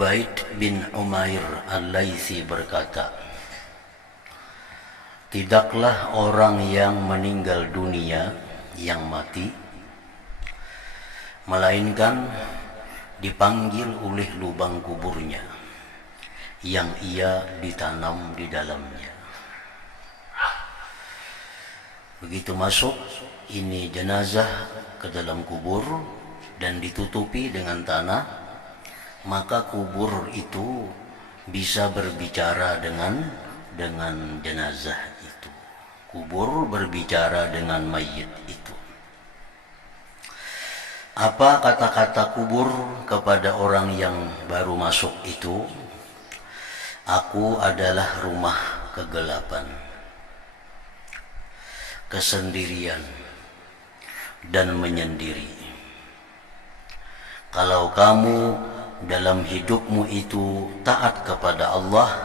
Ubaid bin Umair Al-Laitsi berkata, tidaklah orang yang meninggal dunia, yang mati, melainkan dipanggil oleh lubang kuburnya yang ia ditanam di dalamnya. Begitu masuk ini jenazah ke dalam kubur dan ditutupi dengan tanah, maka kubur itu bisa berbicara dengan jenazah itu. Kubur berbicara dengan mayit itu. Apa kata-kata kubur kepada orang yang baru masuk itu? Aku adalah rumah kegelapan, kesendirian, dan menyendiri. Kalau kamu dalam hidupmu itu taat kepada Allah,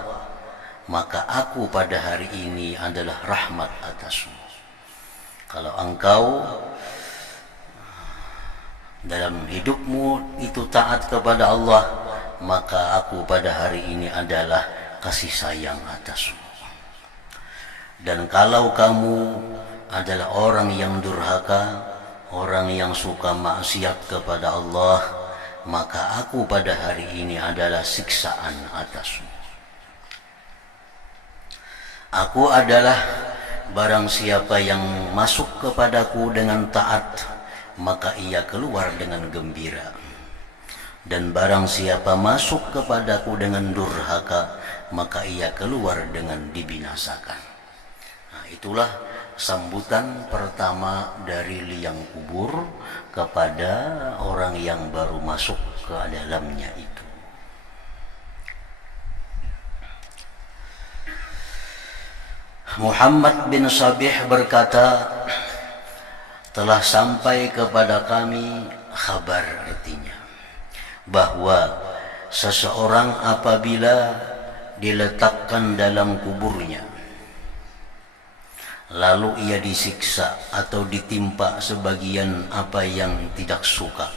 maka aku pada hari ini adalah rahmat atasmu. Kalau engkau dalam hidupmu itu taat kepada Allah, maka aku pada hari ini adalah kasih sayang atasmu. Dan kalau kamu adalah orang yang durhaka, orang yang suka maksiat kepada Allah, maka aku pada hari ini adalah siksaan atasmu. Aku adalah barang siapa yang masuk kepadaku dengan taat, maka ia keluar dengan gembira. Dan barang siapa masuk kepadaku dengan durhaka, maka ia keluar dengan dibinasakan. Nah, itulah sambutan pertama dari liang kubur kepada orang yang baru masuk ke dalamnya itu. Muhammad bin Sabih berkata, telah sampai kepada kami kabar, artinya bahwa seseorang apabila diletakkan dalam kuburnya lalu ia disiksa atau ditimpa sebagian apa yang tidak suka,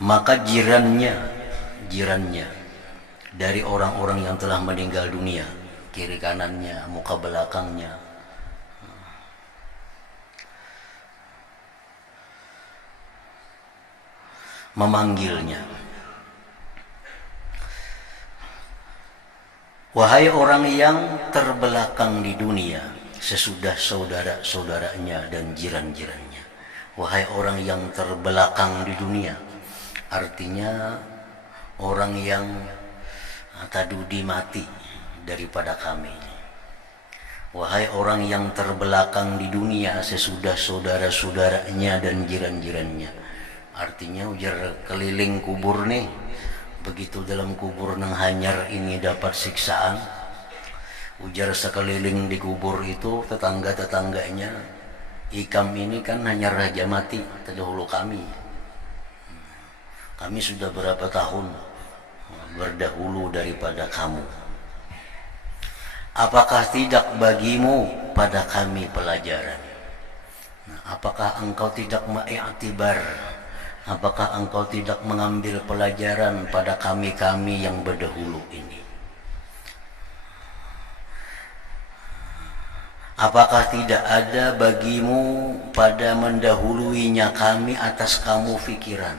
maka jirannya dari orang-orang yang telah meninggal dunia, kiri kanannya, muka belakangnya, memanggilnya, wahai orang yang terbelakang di dunia sesudah saudara-saudaranya dan jiran-jirannya. Wahai orang yang terbelakang di dunia, artinya orang yang tadudi mati daripada kami. Wahai orang yang terbelakang di dunia sesudah saudara-saudaranya dan jiran-jirannya, artinya ujar keliling kubur nih, begitu dalam kubur nang hanyar ini dapat siksaan, ujar sekeliling di kubur itu tetangga-tetangganya, ikam ini kan hanya raja mati terdahulu kami sudah berapa tahun berdahulu daripada kamu. Apakah tidak bagimu pada kami pelajaran? Apakah engkau tidak mengiktibar? Apakah engkau tidak mengambil pelajaran pada kami-kami yang berdahulu ini? Apakah tidak ada bagimu pada mendahuluinya kami atas kamu fikiran?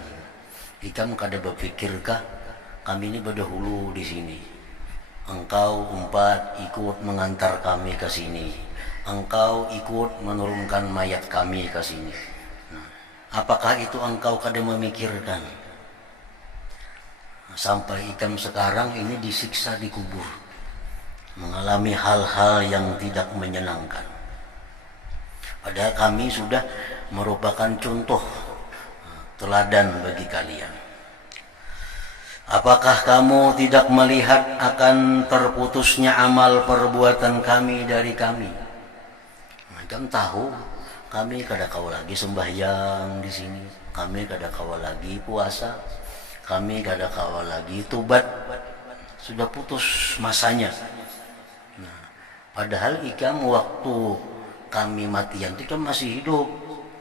Ikam kada berpikirkah kami ini berdahulu di sini? Engkau ikut mengantar kami ke sini. Engkau ikut menurunkan mayat kami ke sini. Apakah itu engkau kada memikirkan? Sampai ikam sekarang ini disiksa di kubur, mengalami hal-hal yang tidak menyenangkan. Padahal kami sudah merupakan contoh teladan bagi kalian. Apakah kamu tidak melihat akan terputusnya amal perbuatan kami dari kami? Ikam tahu kami kada kau lagi sembahyang di sini, kami kada kau lagi puasa, kami kada kau lagi tubat, sudah putus masanya. Nah, padahal ikam waktu kami matian, ikam masih hidup,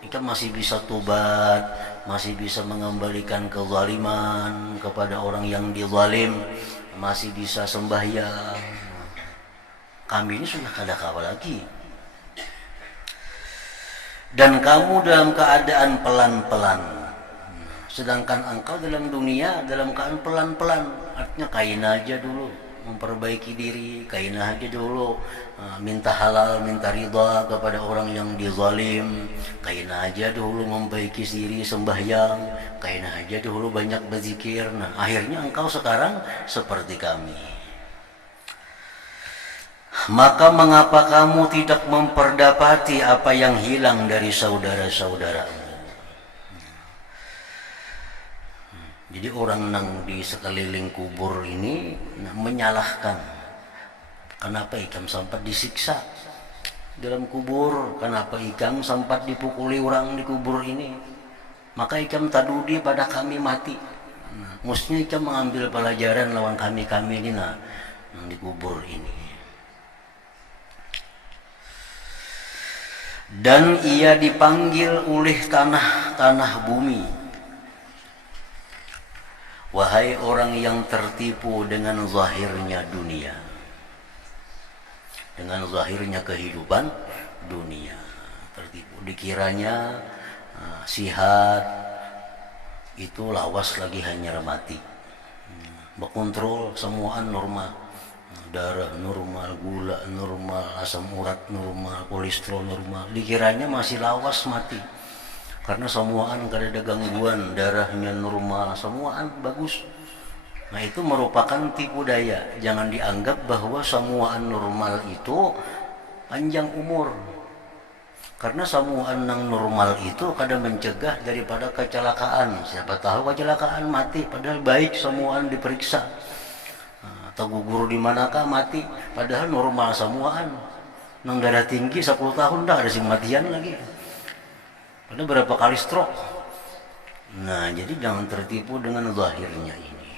ikam masih bisa tubat, masih bisa mengembalikan kezaliman kepada orang yang dizalim, masih bisa sembahyang. Kami ini sudah kada kawa lagi. Dan kamu dalam keadaan pelan-pelan, sedangkan engkau dalam dunia dalam keadaan pelan-pelan. Artinya kain aja dulu, memperbaiki diri, kain aja dulu, minta halal, minta ridha kepada orang yang dizalim, kain aja dulu memperbaiki diri, sembahyang, kain aja dulu banyak berzikir. Nah, akhirnya engkau sekarang seperti kami. Maka mengapa kamu tidak memperdapati apa yang hilang dari saudara-saudaramu? Jadi orang nang di sekeliling kubur ini menyalahkan. Kenapa ikam sempat disiksa dalam kubur? Kenapa ikam sempat dipukuli orang di kubur ini? Maka ikam tadudi pada kami mati. Mestinya ikam mengambil pelajaran lawan kami-kami ini di kubur ini. Dan ia dipanggil oleh tanah bumi. Wahai orang yang tertipu dengan zahirnya dunia, dengan zahirnya kehidupan dunia, tertipu. Dikiranya sihat itu lawas lagi hanya mati, berkontrol semuaan normal, darah normal, gula normal, asam urat normal, kolesterol normal. Dikiranya masih lawas mati, karena semuaan kada ada gangguan, darahnya normal, semuaan bagus. Nah, itu merupakan tipu daya. Jangan dianggap bahwa semuaan normal itu panjang umur, karena semuaan yang normal itu kada mencegah daripada kecelakaan. Siapa tahu kecelakaan mati, padahal baik semuaan diperiksa. Atau gugur di manakah mati, padahal normal semuaan. Nang darah tinggi 10 tahun dah ada sing matian lagi. Ada berapa kali stroke. Nah, jadi jangan tertipu dengan zahirnya ini.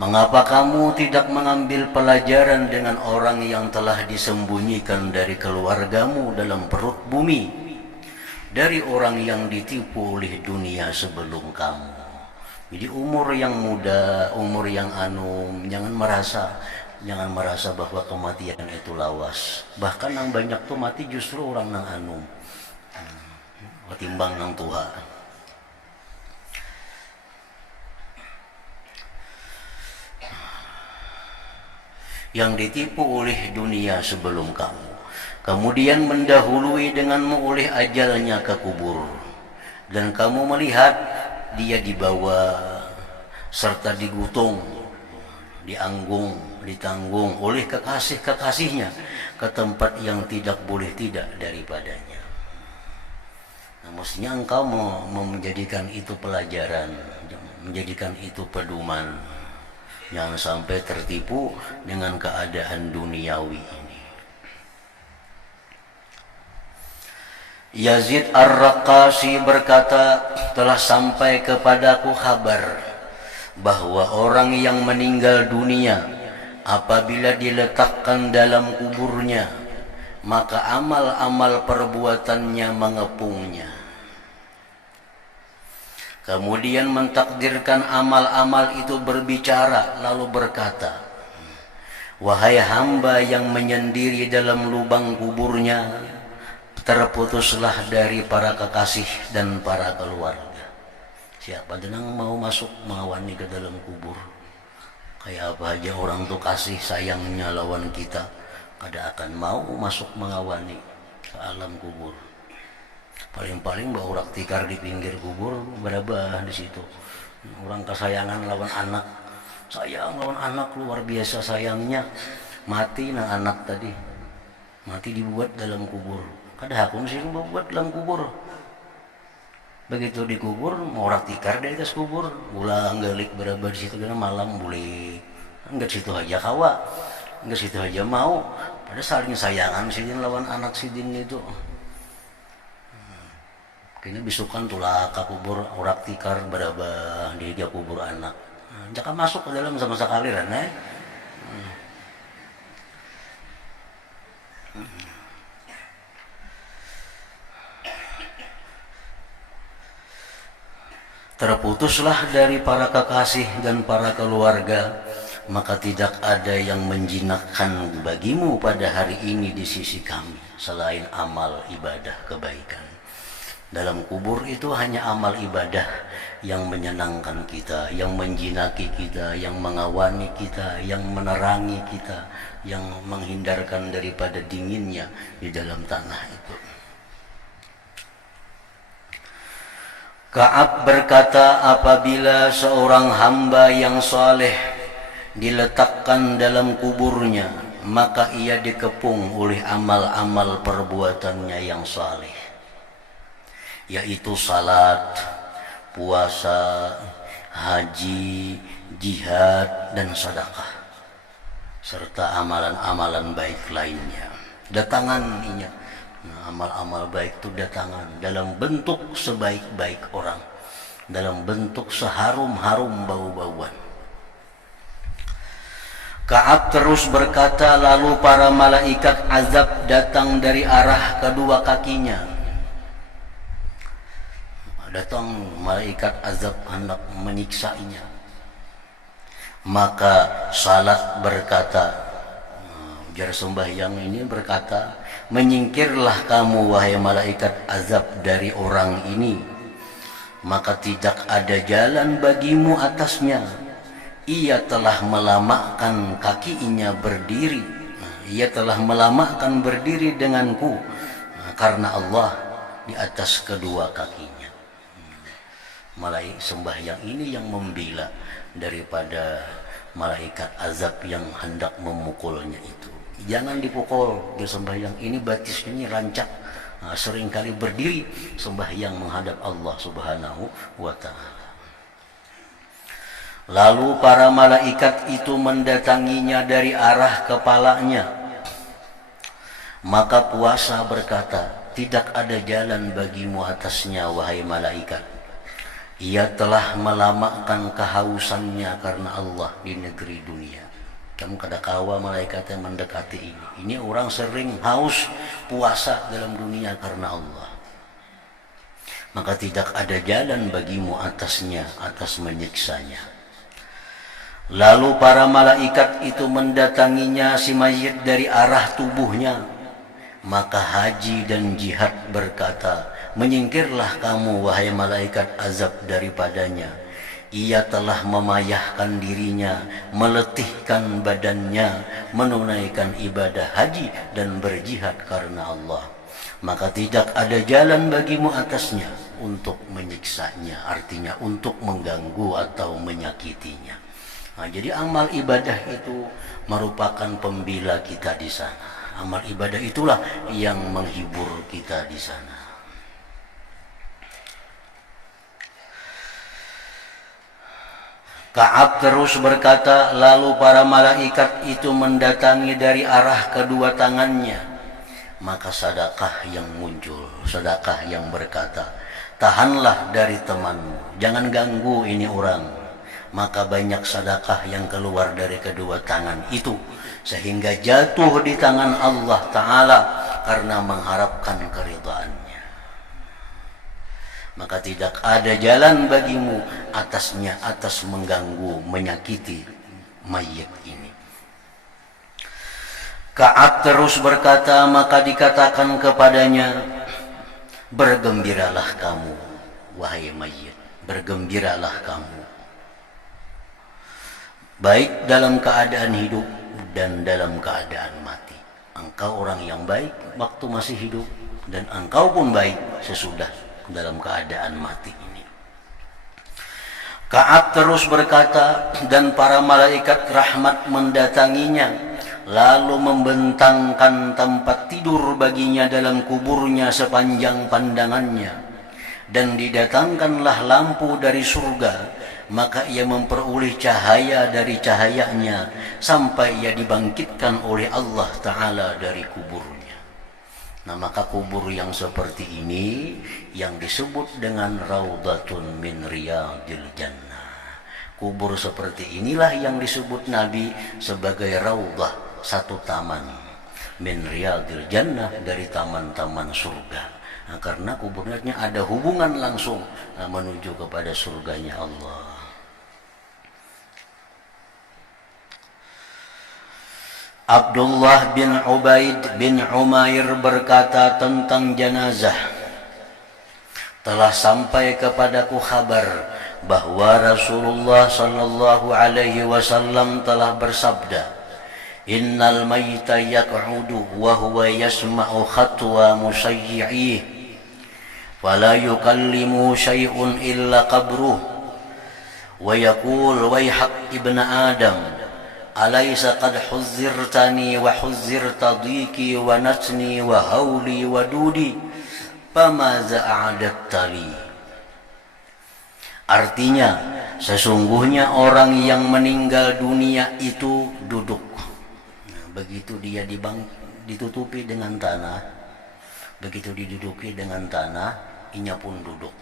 Mengapa kamu tidak mengambil pelajaran dengan orang yang telah disembunyikan dari keluargamu dalam perut bumi, dari orang yang ditipu oleh dunia sebelum kamu? Jadi umur yang muda, umur yang anum, jangan merasa bahwa kematian itu lawas. Bahkan yang banyak tuh mati justru orang nang anum, ketimbang nang tua. Yang ditipu oleh dunia sebelum kamu, kemudian mendahului denganmu oleh ajalnya ke kubur, dan kamu melihat dia dibawa serta digutung, ditanggung oleh kekasih-kekasihnya ke tempat yang tidak boleh tidak daripadanya. Nah, mestinya engkau mau menjadikan itu pelajaran, menjadikan itu pedoman. Jangan sampai tertipu dengan keadaan duniawi ini. Yazid Ar-Raqasi berkata, telah sampai kepadaku kabar bahwa orang yang meninggal dunia apabila diletakkan dalam kuburnya, maka amal-amal perbuatannya mengepungnya. Kemudian mentakdirkan amal-amal itu berbicara, lalu berkata, wahai hamba yang menyendiri dalam lubang kuburnya, terputuslah dari para kekasih dan para keluarga. Siapa yang mau masuk mengawani ke dalam kubur? Kayak apa aja orang tuh kasih sayangnya lawan kita, kada akan mau masuk mengawani ke alam kubur. Paling-paling bawa urak tikar di pinggir kubur, berabah di situ. Orang kesayangan lawan anak, sayang lawan anak luar biasa sayangnya. Mati nah anak tadi, mati dibuat dalam kubur. Kada aku mesti buat dalam kubur. Begitu dikubur, mau urak tikar dari atas kubur, ulang galik berabah di situ karena malam boleh. Enggak situ aja kawa, enggak situ aja mau. Pada saling sayangan sidin lawan anak sidin itu. Kini bisukan tulah ke kubur urak tikar berabah di dia kubur anak. Jangan masuk ke dalam sama sekali kan, terputuslah dari para kekasih dan para keluarga, maka tidak ada yang menjinakkan bagimu pada hari ini di sisi kami selain amal ibadah kebaikan. Dalam kubur itu hanya amal ibadah yang menyenangkan kita, yang menjinaki kita, yang mengawani kita, yang menerangi kita, yang menghindarkan daripada dinginnya di dalam tanah itu. Ka'ab berkata, apabila seorang hamba yang saleh diletakkan dalam kuburnya, maka ia dikepung oleh amal-amal perbuatannya yang saleh, yaitu salat, puasa, haji, jihad, dan sedekah, serta amalan-amalan baik lainnya. Datangan ingat, amal-amal baik itu datangan dalam bentuk sebaik-baik orang, dalam bentuk seharum-harum bau-bauan. Ka'ab terus berkata, lalu para malaikat azab datang dari arah kedua kakinya. Datang malaikat azab hendak menyiksanya. Maka salat berkata, ujar sembahyang ini berkata, menyingkirlah kamu wahai malaikat azab dari orang ini, maka tidak ada jalan bagimu atasnya. Ia telah melamakan kakinya berdiri, ia telah melamakan berdiri denganku, karena Allah di atas kedua kakinya. Malaikat sembahyang ini yang membela daripada malaikat azab yang hendak memukulnya itu. Jangan dipukul di sembahyang ini, batisnya ini rancak, seringkali berdiri sembahyang menghadap Allah Subhanahu wa ta'ala. Lalu para malaikat itu mendatanginya dari arah kepalanya. Maka puasa berkata, tidak ada jalan bagimu atasnya wahai malaikat. Ia telah melamakan kehausannya karena Allah di negeri dunia. Kamu kada kawa malaikat yang mendekati ini. Ini orang sering haus puasa dalam dunia karena Allah. Maka tidak ada jalan bagimu atasnya, atas menyiksanya. Lalu para malaikat itu mendatanginya si mayit dari arah tubuhnya. Maka haji dan jihad berkata, menyingkirlah kamu wahai malaikat azab daripadanya. Ia telah memayahkan dirinya, meletihkan badannya, menunaikan ibadah haji dan berjihad karena Allah. Maka tidak ada jalan bagimu atasnya untuk menyiksanya, artinya untuk mengganggu atau menyakitinya. Jadi amal ibadah itu merupakan pembela kita di sana. Amal ibadah itulah yang menghibur kita di sana. Ka'ab terus berkata, lalu para malaikat itu mendatangi dari arah kedua tangannya. Maka sedekah yang muncul, sedekah yang berkata, tahanlah dari temanmu, jangan ganggu ini orang. Maka banyak sedekah yang keluar dari kedua tangan itu, sehingga jatuh di tangan Allah Ta'ala karena mengharapkan keridhaannya. Maka tidak ada jalan bagimu atasnya, atas mengganggu, menyakiti mayit ini. Ka'ab terus berkata, maka dikatakan kepadanya, bergembiralah kamu wahai mayit, bergembiralah kamu, baik dalam keadaan hidup dan dalam keadaan mati. Engkau orang yang baik waktu masih hidup, dan engkau pun baik sesudah dalam keadaan mati ini. Ka'ab terus berkata, dan para malaikat rahmat mendatanginya, lalu membentangkan tempat tidur baginya dalam kuburnya sepanjang pandangannya, dan didatangkanlah lampu dari surga. Maka ia memperoleh cahaya dari cahayanya sampai ia dibangkitkan oleh Allah Ta'ala dari kuburnya. Nah, maka kubur yang seperti ini yang disebut dengan Raudhatun min Riyadil Jannah. Kubur seperti inilah yang disebut Nabi sebagai Raudhah, satu taman min Riyadil Jannah, dari taman-taman surga. Nah, karena kuburnya ada hubungan langsung menuju kepada surganya Allah. Abdullah bin Ubaid bin Umair berkata tentang jenazah, telah sampai kepadaku kabar bahwa Rasulullah sallallahu alaihi wasallam telah bersabda, innal mayta yaq'udu wa huwa yasma'u khatwa musayyi'ih fala yukallimu syai'un illa qabruh wa yaqul wayhak ibn adam alaysa qad huzzirtani wa huzzirta dhiki wa natni wa hauli wa dudi famaza a'adatta li. Artinya, sesungguhnya orang yang meninggal dunia itu duduk. Nah, begitu dia ditutupi dengan tanah, begitu diduduki dengan tanah, inya pun duduk.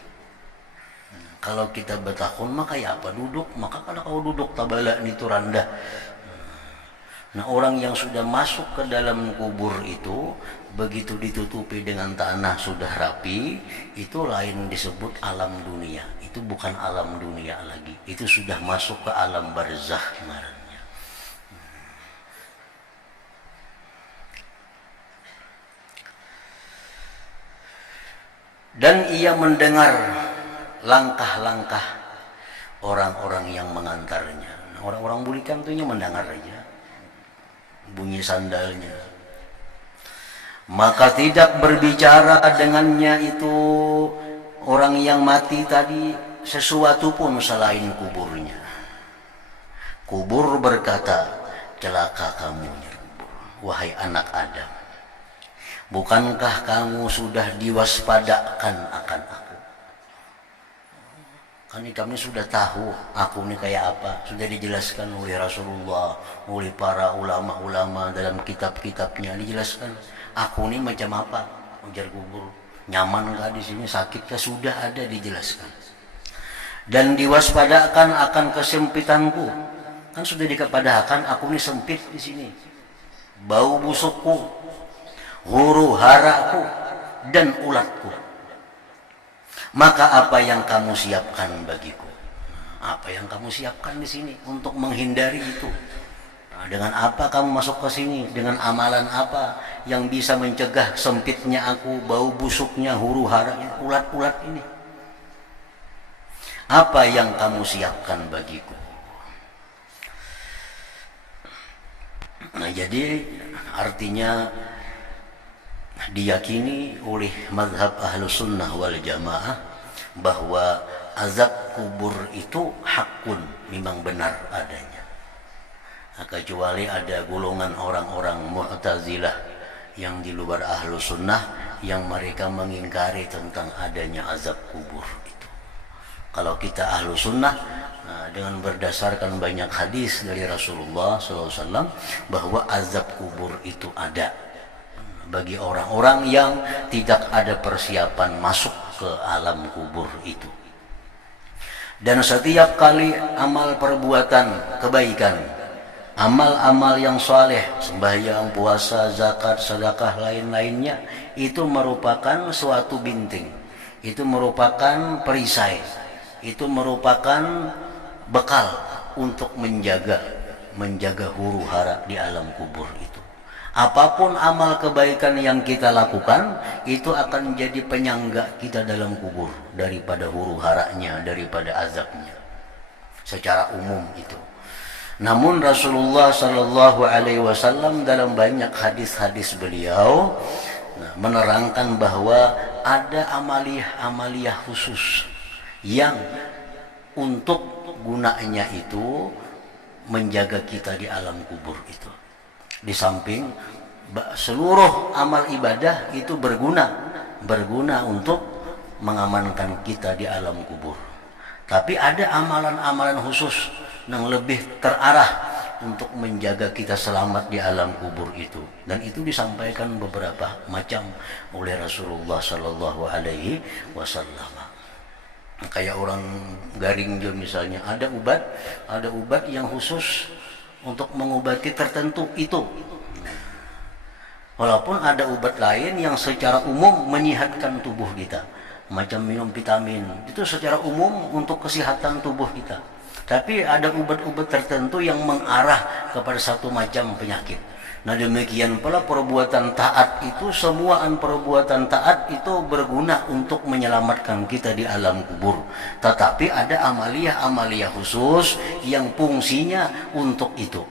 Nah, kalau kita bertakun maka ya apa duduk, maka kalau kau duduk tabala itu randah. Nah, orang yang sudah masuk ke dalam kubur itu, begitu ditutupi dengan tanah sudah rapi, itu lain disebut alam dunia. Itu bukan alam dunia lagi, itu sudah masuk ke alam barzakh ngarannya. Dan ia mendengar langkah-langkah orang-orang yang mengantarnya. Nah, orang-orang bulikan itu mendengar aja bunyi sandalnya, maka tidak berbicara dengannya itu orang yang mati tadi sesuatu pun selain kuburnya. Kubur berkata, celaka kamu kubur, wahai anak Adam, bukankah kamu sudah diwaspadakan akan aku? Kan kami sudah tahu aku ini kayak apa, sudah dijelaskan oleh Rasulullah, oleh para ulama-ulama dalam kitab-kitabnya dijelaskan. Aku ini macam apa? Ujar kubur. Nyaman nggak di sini? Sakitkah? Sudah ada dijelaskan. Dan diwaspadakan akan kesempitanku. Kan sudah dikepadakan aku ini sempit di sini. Bau busukku, huru haraku, dan ulatku. Maka apa yang kamu siapkan bagiku? Apa yang kamu siapkan di sini untuk menghindari itu? Nah, dengan apa kamu masuk ke sini? Dengan amalan apa yang bisa mencegah sempitnya aku, bau busuknya, huru haranya, ulat-ulat ini? Apa yang kamu siapkan bagiku? Nah, jadi artinya diyakini oleh mazhab Ahlus Sunnah wal Jamaah bahwa azab kubur itu hakun, memang benar adanya. Nah, kecuali ada golongan orang-orang Mu'tazilah yang di luar Ahlus Sunnah yang mereka mengingkari tentang adanya azab kubur itu. Kalau kita Ahlus Sunnah, dengan berdasarkan banyak hadis dari Rasulullah SAW bahwa azab kubur itu ada bagi orang-orang yang tidak ada persiapan masuk ke alam kubur itu. Dan setiap kali amal perbuatan kebaikan, amal-amal yang saleh, sembahyang, puasa, zakat, sedekah, lain-lainnya, itu merupakan suatu binting, itu merupakan perisai, itu merupakan bekal untuk menjaga huru hara di alam kubur itu. Apapun amal kebaikan yang kita lakukan, itu akan menjadi penyangga kita dalam kubur daripada huru haranya, daripada azabnya. Secara umum itu. Namun Rasulullah Sallallahu Alaihi Wasallam dalam banyak hadis-hadis beliau menerangkan bahwa ada amaliyah khusus yang untuk gunanya itu menjaga kita di alam kubur itu. Di samping seluruh amal ibadah itu berguna untuk mengamankan kita di alam kubur. Tapi ada amalan-amalan khusus yang lebih terarah untuk menjaga kita selamat di alam kubur itu. Dan itu disampaikan beberapa macam oleh Rasulullah Sallallahu Alaihi Wasallam. Kayak orang Garingjo misalnya, ada obat yang khusus untuk mengobati tertentu itu. Walaupun ada obat lain yang secara umum menyehatkan tubuh kita, macam minum vitamin, itu secara umum untuk kesehatan tubuh kita. Tapi ada obat-obat tertentu yang mengarah kepada satu macam penyakit. Nah demikian pula perbuatan taat itu, semuaan perbuatan taat itu berguna untuk menyelamatkan kita di alam kubur. Tetapi ada amalia-amalia khusus yang fungsinya untuk itu,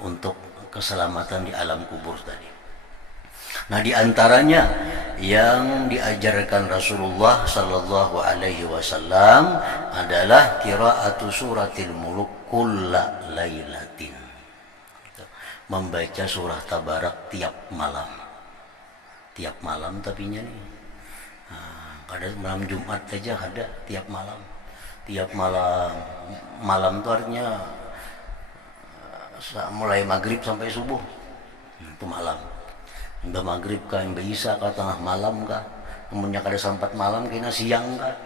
untuk keselamatan di alam kubur tadi. Nah di antaranya yang diajarkan Rasulullah sallallahu alaihi wasallam adalah qiraatu suratil muluk kulla lailatin. Membaca surah Tabarak tiap malam. Tiap malam tapinya nih. Ada malam Jumat saja ada tiap malam. Tiap malam. Malam itu artinya mulai maghrib sampai subuh. Itu malam. Udah maghrib kah, udah isya kah, tengah malam kah, kemudian kada sampai malam kena siang kah,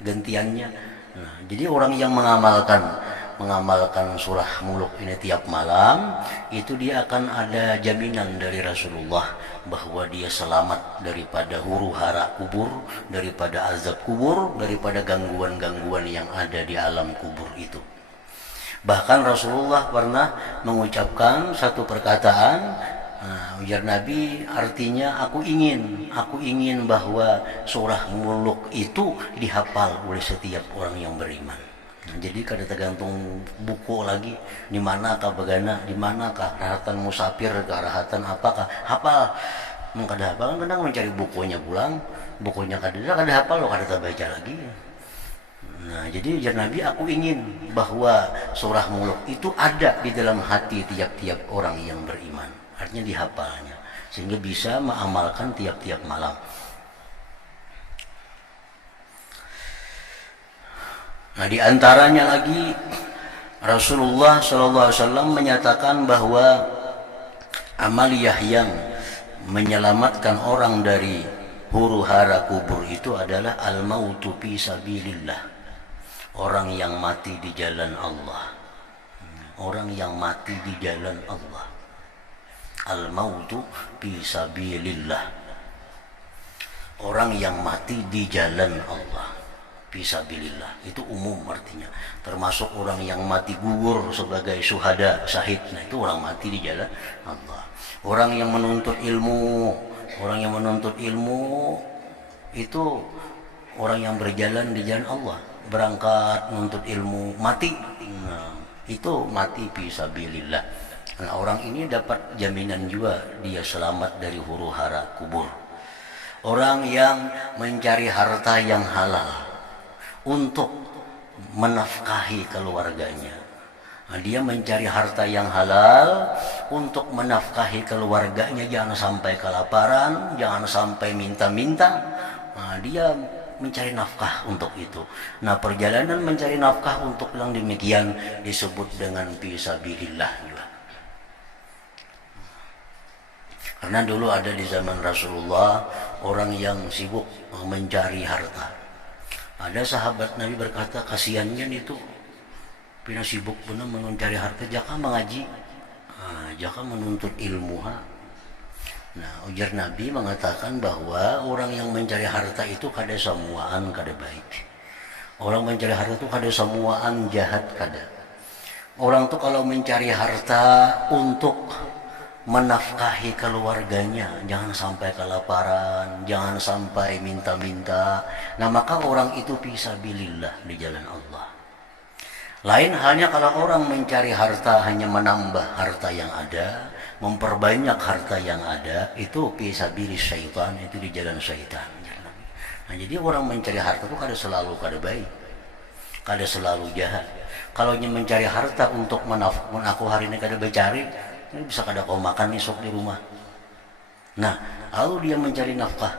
gantiannya. Nah, jadi orang yang mengamalkan surah muluk ini tiap malam, itu dia akan ada jaminan dari Rasulullah bahwa dia selamat daripada huru hara kubur, daripada azab kubur, daripada gangguan-gangguan yang ada di alam kubur itu. Bahkan Rasulullah pernah mengucapkan satu perkataan. Ujar Nabi, artinya aku ingin bahwa surah muluk itu dihafal oleh setiap orang yang beriman. Jadi kada tergantung buku lagi, di manakah bagana, di manakah rahatan musafir, rahatan apakah, hafal. Kada hafal kan kadang mencari bukunya pulang, bukunya kada hafal, lo kada baca lagi. Nah, jadi ujar Nabi, aku ingin bahwa surah muluk itu ada di dalam hati tiap-tiap orang yang beriman. Artinya dihafalnya, sehingga bisa mengamalkan tiap-tiap malam. Nah, di antaranya lagi Rasulullah SAW menyatakan bahwa amaliyah yang menyelamatkan orang dari huru hara kubur itu adalah al-mautu fi sabilillah. Orang yang mati di jalan Allah. Orang yang mati di jalan Allah. Al-mautu fi sabilillah. Orang yang mati di jalan Allah. Fi sabilillah. Itu umum artinya. Termasuk orang yang mati gugur sebagai syuhada, syahid. Nah, itu orang mati di jalan Allah. Orang yang menuntut ilmu. Orang yang menuntut ilmu itu orang yang berjalan di jalan Allah. Berangkat menuntut ilmu, mati. Nah, itu mati fi sabilillah. Nah, orang ini dapat jaminan juga dia selamat dari huru hara kubur. Orang yang mencari harta yang halal untuk menafkahi keluarganya. Nah, dia mencari harta yang halal untuk menafkahi keluarganya, jangan sampai kelaparan, jangan sampai minta-minta. Nah, dia mencari nafkah untuk itu. Nah, perjalanan mencari nafkah untuk yang demikian disebut dengan fisabilillah juga. Karena dulu ada di zaman Rasulullah orang yang sibuk mencari harta. Ada sahabat Nabi berkata, kasihannya itu pina sibuk benar mencari harta, jaka mengaji, jaka menuntut ilmu. Nah, ujar Nabi mengatakan bahwa orang yang mencari harta itu kada semuaan kada baik. Orang mencari harta itu kada semuaan jahat kada. Orang tuh kalau mencari harta untuk menafkahi keluarganya, jangan sampai kelaparan, jangan sampai minta-minta. Nah, maka orang itu fisabilillah di jalan Allah. Lain halnya kalau orang mencari harta hanya menambah harta yang ada, memperbanyak harta yang ada, itu fisabilis syaitan, itu di jalan syaitan. Nah, jadi orang mencari harta itu kada selalu kada baik, kada selalu jahat. Kalau mencari harta untuk aku hari ini kada bercari, ini bisa kada kau makan esok di rumah. Nah, lalu dia mencari nafkah.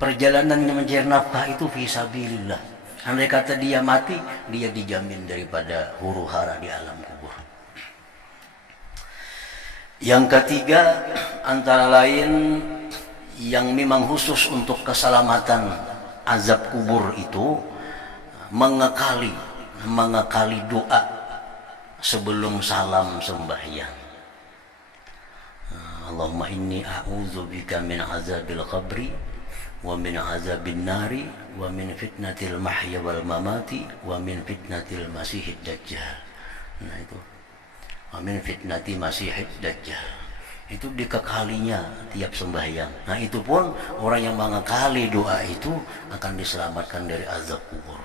Perjalanan mencari nafkah itu fisabilillah. Andai kata dia mati, dia dijamin daripada huru hara di alam kubur. Yang ketiga, antara lain yang memang khusus untuk keselamatan azab kubur itu mengekali doa sebelum salam sembahyang. Allahumma inni a'udzubika min azabil qabri wa min azabil nari wa min fitnatil mahya wal mamati wa min fitnatil masihid dajjal. Nah itu, wa min fitnati masihid dajjal, itu dikekalinya tiap sembahyang. Nah itu pun orang yang mengekali doa itu akan diselamatkan dari azab kubur.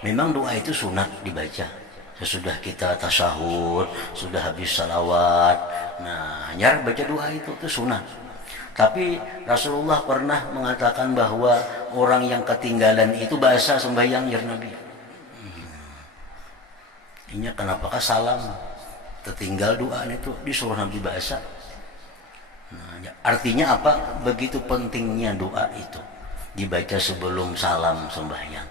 Memang doa itu sunat dibaca sesudah kita tasyahud, sudah habis salawat. Nah hanya baca doa itu sunat. Tapi Rasulullah pernah mengatakan bahwa orang yang ketinggalan itu bahasa sembahyang ya Nabi. Ini kenapakah salam tertinggal doa itu disuruh Nabi bahasa? Nah, artinya apa? Begitu pentingnya doa itu dibaca sebelum salam sembahyang.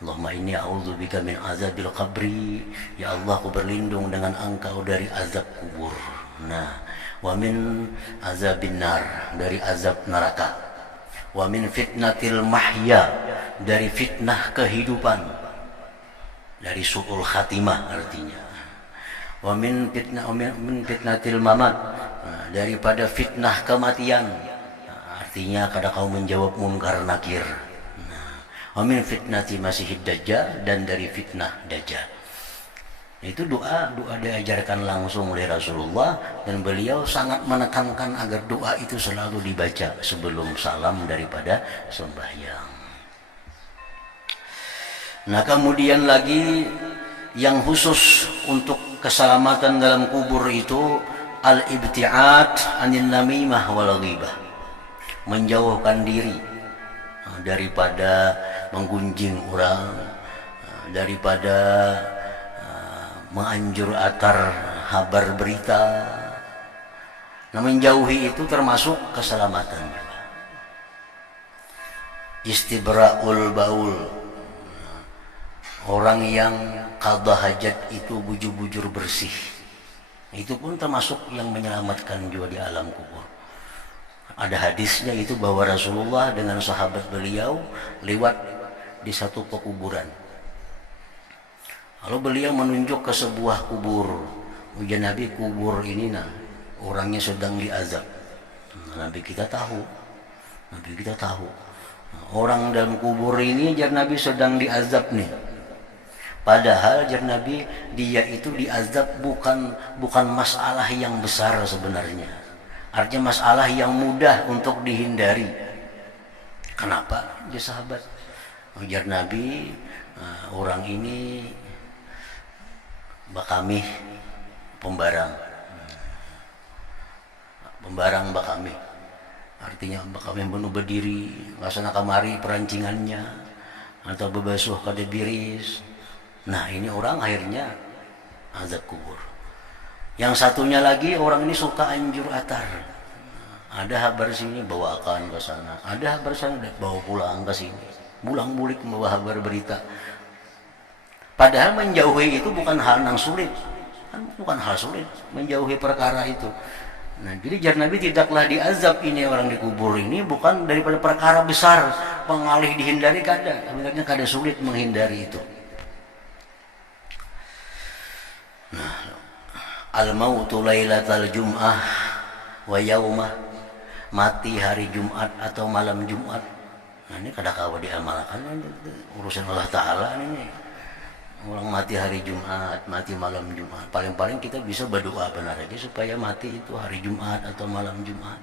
Allahumma inni a'udzubika min azabil qabri, ya Allah aku berlindung dengan Engkau dari azab kubur. Nah, wa min azabin nar, dari azab neraka. Wa min fitnatil mahya, dari fitnah kehidupan, dari su'ul khatimah artinya. Wa min fitnatil mamat, nah, daripada fitnah kematian. Nah, artinya kada kau menjawab munkar nakir. Wa min fitnati masihid dajjal, dan dari fitnah dajjal. Itu doa diajarkan langsung oleh Rasulullah, dan beliau sangat menekankan agar doa itu selalu dibaca sebelum salam daripada sembahyang. Nah kemudian lagi yang khusus untuk keselamatan dalam kubur itu al-ibti'ad anil namimah wal ghibah, menjauhkan diri daripada menggunjing orang, daripada menganjur atar kabar berita. Nah menjauhi itu termasuk keselamatan. Istibra'ul baul, orang yang qadha hajat itu bujur-bujur bersih, itu pun termasuk yang menyelamatkan juga di alam kubur. Ada hadisnya itu bahwa Rasulullah dengan sahabat beliau lewat di satu pekuburan. Lalu beliau menunjuk ke sebuah kubur. Ujian Nabi, kubur ini nah orangnya sedang diazab. Nabi kita tahu. Orang dalam kubur ini jar Nabi sedang diazab nih. Padahal jar Nabi dia itu diazab bukan masalah yang besar sebenarnya. Artinya masalah yang mudah untuk dihindari. Kenapa? Dia sahabat. Ujar Nabi, orang ini bakami pembarang bakami. Artinya bakami bunuh berdiri, ngasana kamari perancingannya, atau bebasuh kada biris. Nah ini orang akhirnya azab kubur. Yang satunya lagi orang ini suka anjur atar. Ada kabar sini bawakan ke sana, ada kabar sana bawa pulang ke sini, bulang-bulik membawa kabar berita. Padahal menjauhi itu bukan hal yang sulit, kan bukan hal sulit menjauhi perkara itu. Nah, jadi jar Nabi tidaklah diazab ini orang di kubur ini bukan daripada perkara besar, pengalih dihindari kada, sebenarnya kada sulit menghindari itu. Nah, al-mautu lailatal jum'ah wa yaumah, mati hari Jumat atau malam Jumat. Nah, ini kada kawa diamalkan, urusan Allah Ta'ala ini. Orang mati hari Jumat, mati malam Jumat, paling-paling kita bisa berdoa benar aja supaya mati itu hari Jumat atau malam Jumat.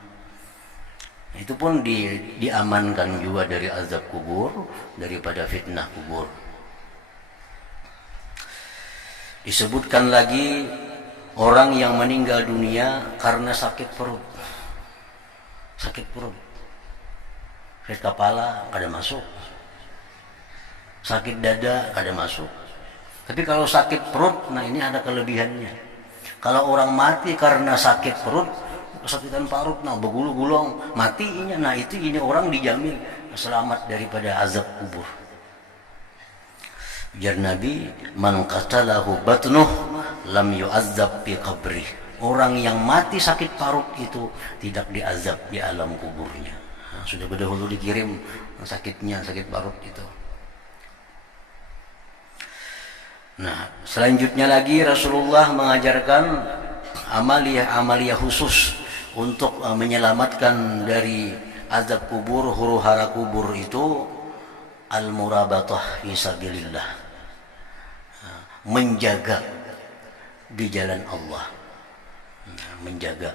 Itu pun diamankan juga dari azab kubur, daripada fitnah kubur. Disebutkan lagi orang yang meninggal dunia karena sakit perut. Sakit kepala kada masuk, sakit dada kada masuk. Tapi kalau sakit perut, nah ini ada kelebihannya. Kalau orang mati karena sakit perut, kesakitan parut, nah begulu-gulung, matinya, nah itu ini orang dijamin selamat daripada azab kubur. Ujar Nabi, man qatalahu batnuh lam yu'azzab fi qabri. Orang yang mati sakit parut itu tidak diazab di alam kuburnya. Nah, sudah berdahulu dikirim sakitnya, sakit parut itu. Nah, selanjutnya lagi Rasulullah mengajarkan amalia khusus untuk menyelamatkan dari azab kubur, huru hara kubur itu al-murabatah fi sabilillah, menjaga di jalan Allah. Menjaga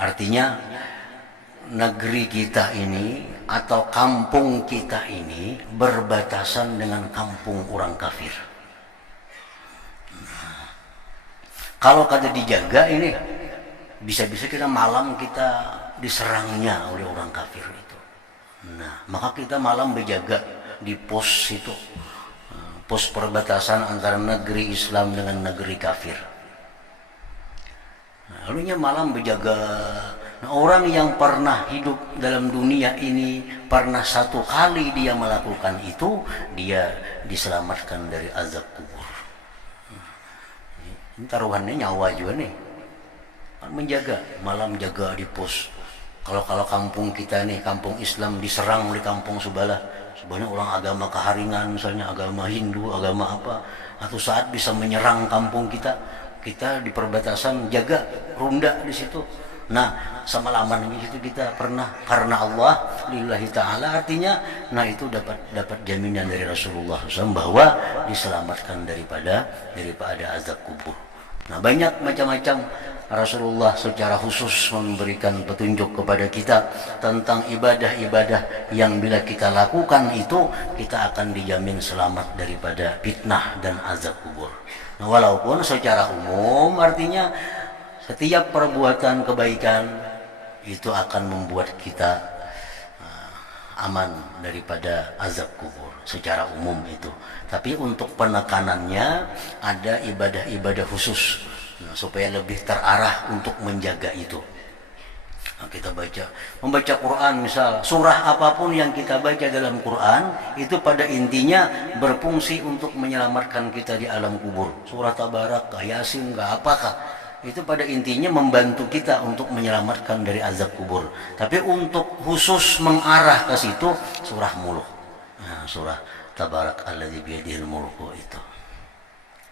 artinya negeri kita ini atau kampung kita ini berbatasan dengan kampung orang kafir. Kalau kata dijaga ini, bisa-bisa kita malam kita diserangnya oleh orang kafir itu. Nah, maka kita malam berjaga di pos itu, pos perbatasan antara negeri Islam dengan negeri kafir. Nah, lalunya malam berjaga. Nah, orang yang pernah hidup dalam dunia ini, pernah satu kali dia melakukan itu, dia diselamatkan dari azab kubur. Ini taruhannya nyawa juga nih. Menjaga, malam jaga di pos. Kalau kampung kita nih, kampung Islam diserang oleh kampung sebelah, sebenarnya orang agama keharingan, misalnya agama Hindu, agama apa, atau saat bisa menyerang kampung kita, kita di perbatasan jaga ronda di situ. Nah, semalaman di situ kita pernah karena Allah lillahi ta'ala, artinya nah itu dapat jaminan dari Rasulullah SAW bahwa diselamatkan daripada azab kubur. Nah, banyak macam-macam Rasulullah secara khusus memberikan petunjuk kepada kita tentang ibadah-ibadah yang bila kita lakukan itu kita akan dijamin selamat daripada fitnah dan azab kubur. Nah, walaupun secara umum artinya setiap perbuatan kebaikan itu akan membuat kita aman daripada azab kubur secara umum itu. Tapi untuk penekanannya ada ibadah-ibadah khusus, nah, supaya lebih terarah untuk menjaga itu. Nah, kita membaca Quran, misal surah apapun yang kita baca dalam Quran itu pada intinya berfungsi untuk menyelamatkan kita di alam kubur. Surah Tabarak, Yasin, apakah itu pada intinya membantu kita untuk menyelamatkan dari azab kubur. Tapi untuk khusus mengarah ke situ surah Mulk, nah, surah Tabarak alladzi biyadihil mulku itu.